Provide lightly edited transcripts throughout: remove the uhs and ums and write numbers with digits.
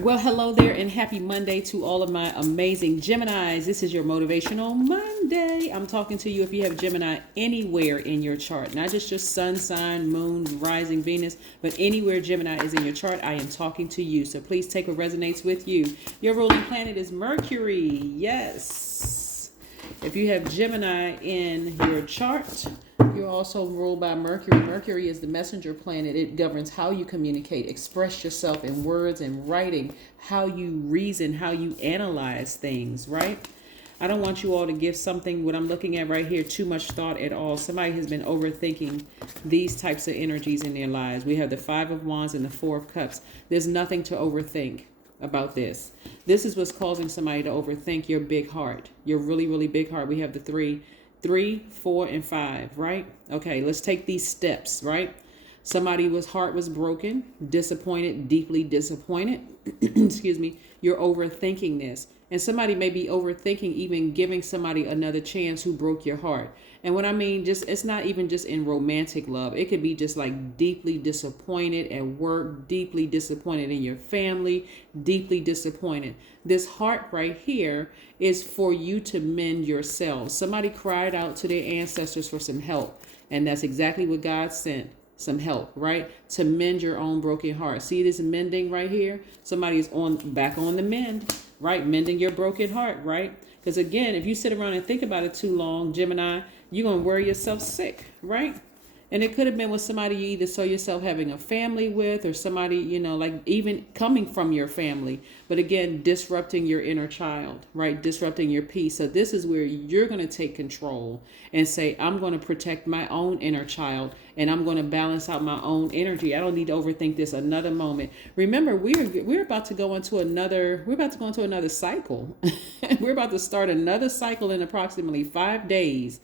Well, hello there and happy Monday to all of my amazing Geminis. This is your Motivational Monday. I'm talking to you if you have Gemini anywhere in your chart, not just your sun sign, moon, rising, Venus, but anywhere Gemini is in your chart, I am talking to you. So please take what resonates with you. Your ruling planet is Mercury. Yes. If you have Gemini in your chart, you're also ruled by Mercury. Mercury is the messenger planet. It governs how you communicate, express yourself in words and writing, how you reason, how you analyze things, right? I don't want you all to give something, what I'm looking at right here, too much thought at all. Somebody has been overthinking these types of energies in their lives. We have the Five of Wands and the Four of Cups. There's nothing to overthink about this. This is what's causing somebody to overthink your big heart, your really, really big heart. We have the three, 4, and 5, right? Okay, let's take these steps, right? Somebody's heart was broken, disappointed, deeply disappointed. Excuse me. You're overthinking this. And somebody may be overthinking even giving somebody another chance who broke your heart. And what I mean, just it's not even just in romantic love. It could be just like deeply disappointed at work, deeply disappointed in your family, deeply disappointed. This heart right here is for you to mend yourselves. Somebody cried out to their ancestors for some help. And that's exactly what God sent. Some help, right? To mend your own broken heart. See this mending right here? Somebody's back on the mend, right? Mending your broken heart, right? Because again, if you sit around and think about it too long, Gemini, you're going to worry yourself sick, right? And it could have been with somebody you either saw yourself having a family with, or somebody, like even coming from your family. But again, disrupting your inner child, right? Disrupting your peace. So this is where you're going to take control and say, I'm going to protect my own inner child and I'm going to balance out my own energy. I don't need to overthink this another moment. Remember, we're about to go into another cycle. We're about to start another cycle in approximately 5 days.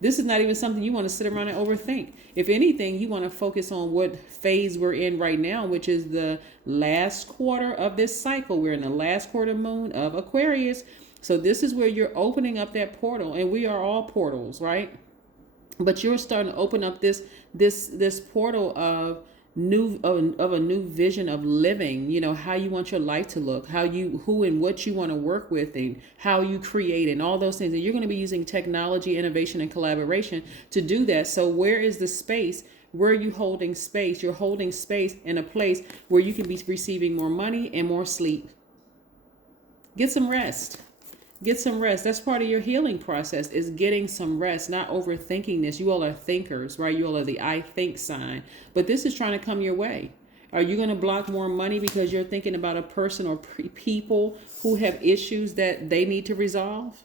This is not even something you want to sit around and overthink. If anything, you want to focus on what phase we're in right now, which is the last quarter of this cycle. We're in the last quarter moon of Aquarius. So this is where you're opening up that portal, and we are all portals, right? But you're starting to open up this portal of a new vision of living, how you want your life to look, who and what you want to work with, and how you create, and all those things. And you're going to be using technology, innovation, and collaboration to do that. So where is the space? Where are you holding space? You're holding space in a place where you can be receiving more money and more sleep. Get some rest. Get some rest. That's part of your healing process, is getting some rest, not overthinking this. You all are thinkers, right? You all are the I think sign. But this is trying to come your way. Are you going to block more money because you're thinking about a person or people who have issues that they need to resolve?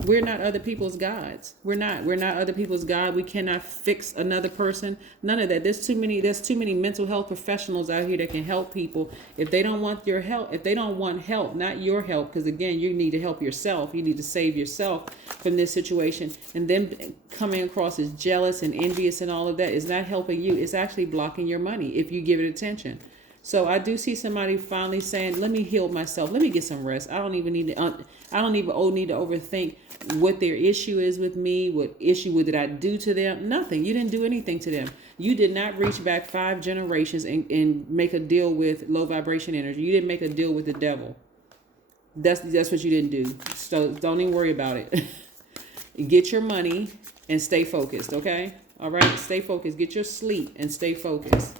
We're not other people's gods. We're not other people's God. We cannot fix another person. None of that. There's too many mental health professionals out here that can help people. If they don't want your help, if they don't want help, not your help, because again, you need to help yourself. You need to save yourself from this situation. And then coming across as jealous and envious and all of that is not helping you. It's actually blocking your money if you give it attention. So I do see somebody finally saying, let me heal myself. Let me get some rest. I don't even need to overthink what their issue is with me. What did I do to them? Nothing. You didn't do anything to them. You did not reach back 5 generations and make a deal with low vibration energy. You didn't make a deal with the devil. That's what you didn't do. So don't even worry about it. Get your money and stay focused, okay? All right? Stay focused. Get your sleep and stay focused.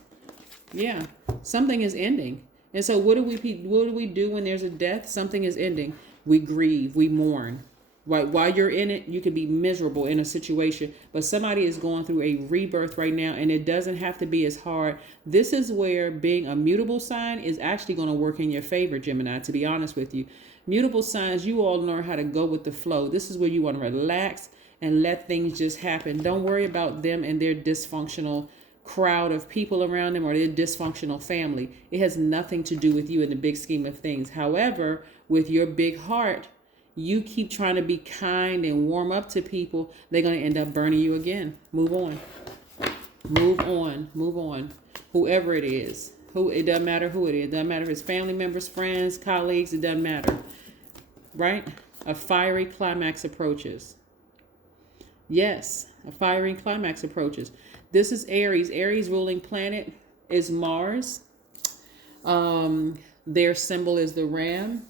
Yeah, something is ending. And so what do we do when there's a death? Something is ending. We grieve, we mourn. Right? While you're in it, you can be miserable in a situation, but somebody is going through a rebirth right now, and it doesn't have to be as hard. This is where being a mutable sign is actually going to work in your favor, Gemini, to be honest with you. Mutable signs, you all know how to go with the flow. This is where you want to relax and let things just happen. Don't worry about them and their dysfunctional crowd of people around them or their dysfunctional family. It has nothing to do with you in the big scheme of things. However, with your big heart, you keep trying to be kind and warm up to people, they're going to end up burning you again. Move on. Move on. Move on. Whoever it is. It doesn't matter who it is. It doesn't matter if it's family members, friends, colleagues. It doesn't matter. Right? A fiery climax approaches. Yes, a fiery climax approaches. This is Aries. Aries ruling planet is Mars. Their symbol is the ram.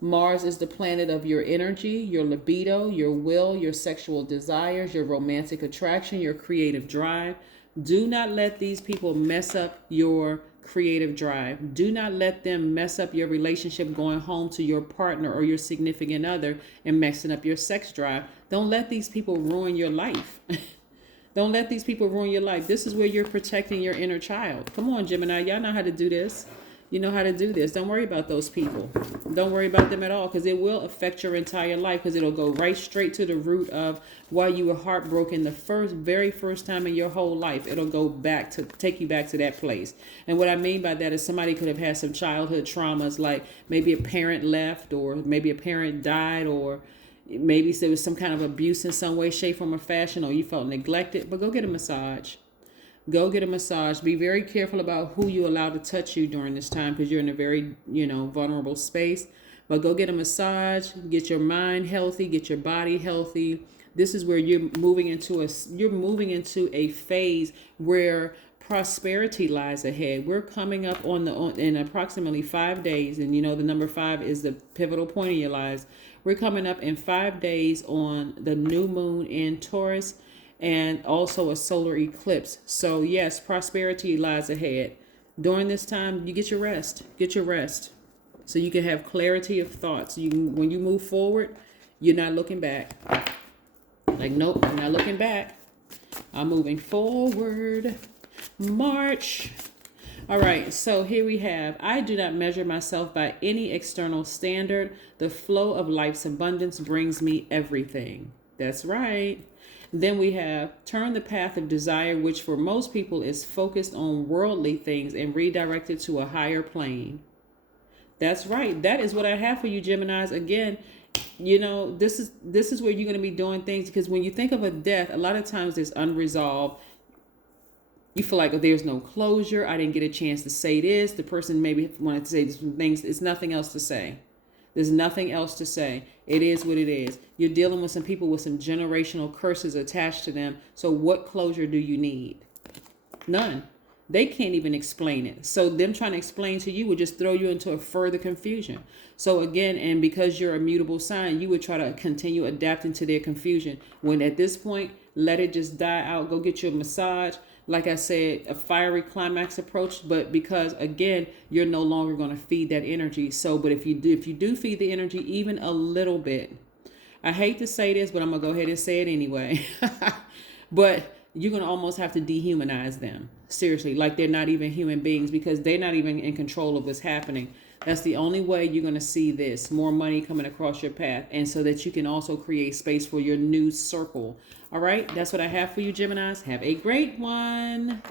Mars is the planet of your energy, your libido, your will, your sexual desires, your romantic attraction, your creative drive. Do not let these people mess up your creative drive. Do not let them mess up your relationship going home to your partner or your significant other and messing up your sex drive. Don't let these people ruin your life. Don't let these people ruin your life. This is where you're protecting your inner child. Come on, Gemini. Y'all know how to do this. You know how to do this. Don't worry about those people. Don't worry about them at all, because it will affect your entire life, because it'll go right straight to the root of why you were heartbroken the very first time in your whole life. It'll go back to take you back to that place. And what I mean by that is somebody could have had some childhood traumas, like maybe a parent left, or maybe a parent died, or maybe there was some kind of abuse in some way, shape, form, or fashion, or you felt neglected. But go get a massage. Go get a massage. Be very careful about who you allow to touch you during this time, because you're in a very, vulnerable space. But go get a massage, get your mind healthy, get your body healthy. This is where you're moving into a phase where prosperity lies ahead. We're coming up in approximately 5 days, and the number 5 is the pivotal point of your lives. We're coming up in 5 days on the new moon in Taurus, and also a solar eclipse. So yes, prosperity lies ahead. During this time, you get your rest. Get your rest, so you can have clarity of thoughts. When you move forward, you're not looking back. Like, nope, I'm not looking back. I'm moving forward. March. All right, so here we have, I do not measure myself by any external standard. The flow of life's abundance brings me everything. That's right. Then we have turn the path of desire, which for most people is focused on worldly things, and redirect it to a higher plane. That's right. That is what I have for you, Geminis. Again, this is where you're going to be doing things, because when you think of a death, a lot of times there's unresolved. You feel like, there's no closure. I didn't get a chance to say this. The person maybe wanted to say some things. It's nothing else to say. There's nothing else to say. It is what it is. You're dealing with some people with some generational curses attached to them. So what closure do you need? None. They can't even explain it. So them trying to explain to you would just throw you into a further confusion. So again, and because you're a mutable sign, you would try to continue adapting to their confusion. When at this point, let it just die out. Go get you a massage. Like I said, a fiery climax approach, but because again, you're no longer going to feed that energy. So, but if you do feed the energy even a little bit, I hate to say this, but I'm gonna go ahead and say it anyway. But you're gonna almost have to dehumanize them. Seriously, like they're not even human beings, because they're not even in control of what's happening. That's the only way you're going to see this, more money coming across your path, and so that you can also create space for your new circle. All right, that's what I have for you, Geminis. Have a great one.